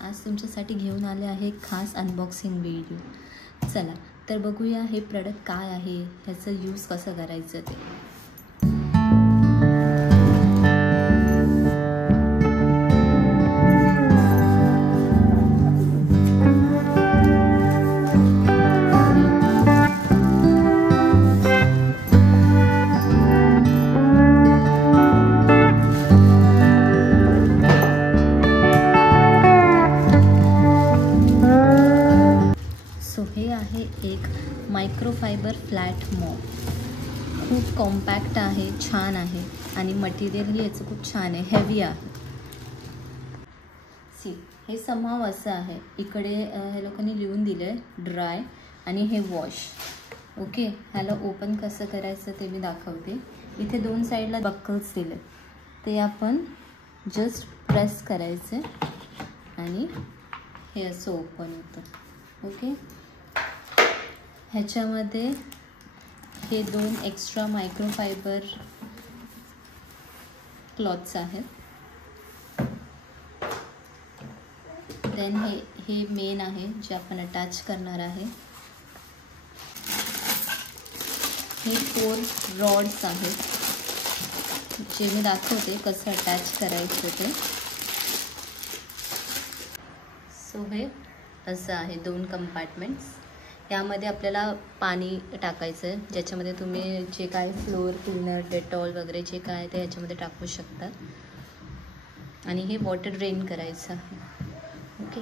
आज तुमच्यासाठी घेऊन आले आहे खास अनबॉक्सिंग व्हिडिओ। चला तर बघूया हे प्रोडक्ट काय आहे, ह्याचं यूज कसं करायचं ते। हे आहे एक मायक्रोफायबर फ्लॅट मॉप। खूप कॉम्पॅक्ट आहे, छान आहे आणि मटेरियल याचं खूप छान आहे, हेवी आहे। सी हे समाव असं आहे, इकडे हे लोकांनी लिहून दिलं ड्राय आणि हे वॉश। ओके, ह्याला ओपन कसं करायचं ते मी दाखवते। इथे दोन साईडला बक्कल्स दिले, ते आपण जस्ट प्रेस करायचे आणि हे असं ओपन होतं। ओके, ह्याच्यामध्ये हे दोन एक्स्ट्रा मायक्रोफायबर क्लॉथ्स आहेत। देन हे मेन आहे जे आपण अटॅच करणार आहे। हे 4 रॉड्स आहेत जे मी दाखवते कसं अटॅच करायचं ते। सो हे असं आहे, 2 कंपार्टमेंट्स। यामध्ये आपल्याला पाणी टाकायचं आहे, ज्याच्यामध्ये तुम्ही जे काय फ्लोअर क्लीनर, डेटॉल वगैरे जे काय ते ह्याच्यामध्ये टाकू शकता आणि हे वॉटर ड्रेन करायचं आहे। ओके,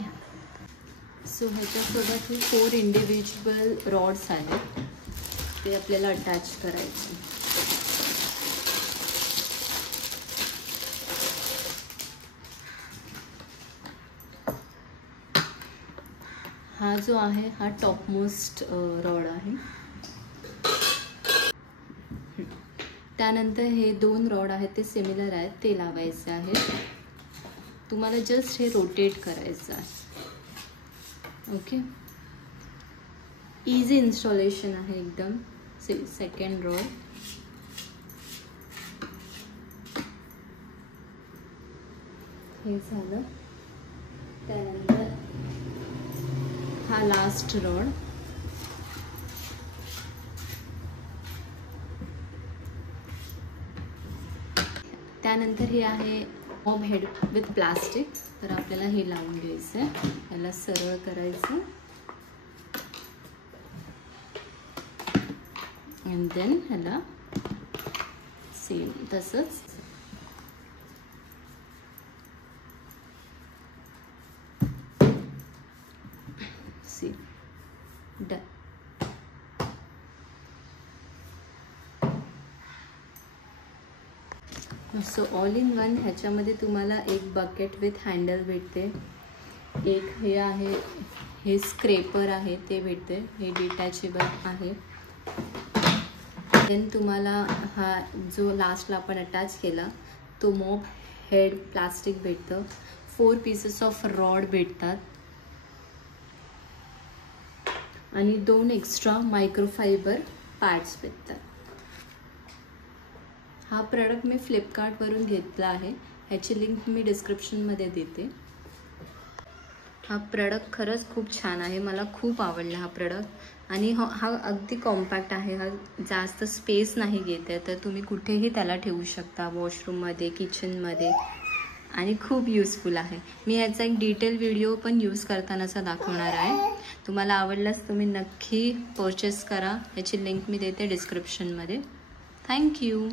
सो ह्याच्यासोबत हे 4 इंडिव्हिज्युअल रॉड्स आहेत, ते आपल्याला अटॅच करायचे। हा जो आहे हा टॉपमोस्ट रॉड आहे। त्यानंतर हे 2 रॉड आहेत ते सिमिलर आहेत, ते लावायचे आहेत। तुम्हाला जस्ट हे रोटेट करायचं आहे। ओके, इझी इन्स्टॉलेशन आहे एकदम। सेकंड रॉड हे झालं। त्यानंतर हा लास्ट रॉड, त्यानंतर हे आहे मॉब हेड विथ प्लास्टिक। तर आपल्याला हे लावून घ्यायचं आहे, याला सरळ करायचं अँड देन ह्याला सेम तसंच done. So all in one ह्याच्यामध्ये तुम्हाला एक बकेट विथ हँडल भेटते, एक हे आहे, हे स्क्रेपर आहे ते भेटते, हे डिटॅचेबल आहे। देन तुम्हाला हा जो लास्टला आपण अटॅच केला तो मॉप हेड प्लास्टिक भेटतं, 4 पीसेस ऑफ रॉड भेटतात आणि 2 एक्स्ट्रा मायक्रोफायबर पॅड्स भेटतात। हा प्रोडक्ट मी फ्लिपकार्टवरून घेतला आहे, ह्याची लिंक मी डिस्क्रिप्शनमध्ये देते। हा प्रोडक्ट खरंच खूप छान आहे, मला खूप आवडला हा प्रोडक्ट आणि हा अगदी कॉम्पॅक्ट आहे, हा जास्त स्पेस नाही घेत आहे, तर तुम्ही कुठेही त्याला ठेवू शकता, वॉशरूममध्ये, किचनमध्ये, आणि खूप यूजफुल आहे। मी ह्याचा एक डिटेल व्हिडिओ पण यूज करतानाचा दाखवणार आहे, तुम्हाला आवडल्यास तुम्ही नक्की परचेस करा, ह्याची लिंक मी देते डिस्क्रिप्शनमध्ये। थँक्यू।